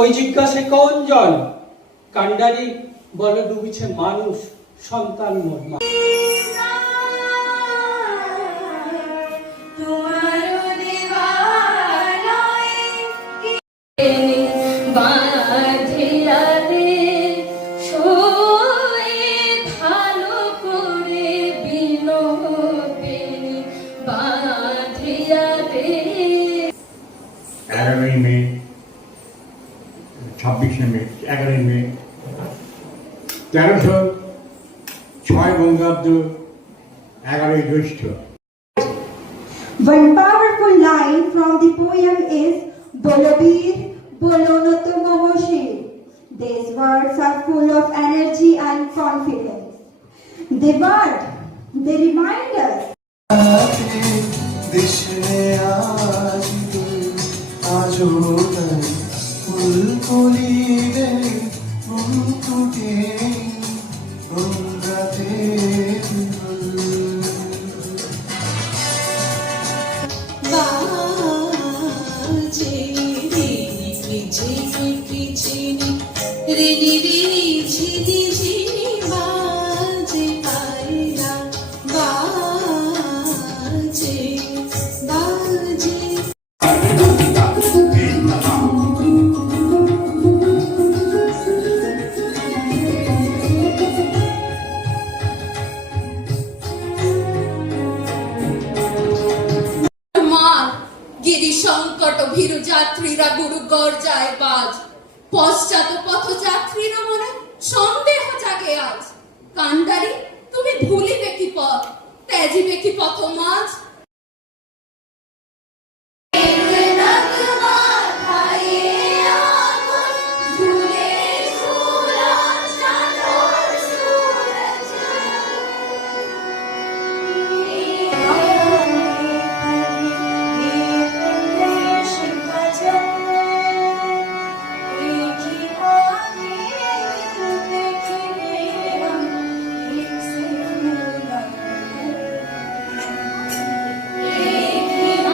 ওই জিজ্ঞাসে কোন জন? কান্ডারি বল ডুবিছে মানুষ সন্তান মোর মা। মে 26 মে 11 মে 1306 বঙ্গাব্দ 11 জ্যৈষ্ঠ। One powerful line from the poem is Bolabir Bolonot Momoshi. These words are full of energy and confidence. They remind us. সংকট ভীরু যাত্রীরা গুরু গর্জায় বাজ, পশ্চাৎ পথযাত্রীরা মনে সন্দেহ জাগে আজ। কান্ডারি তুমি ভুলিবে কি পথ, ত্যাজিবে কি পথ মাঝ?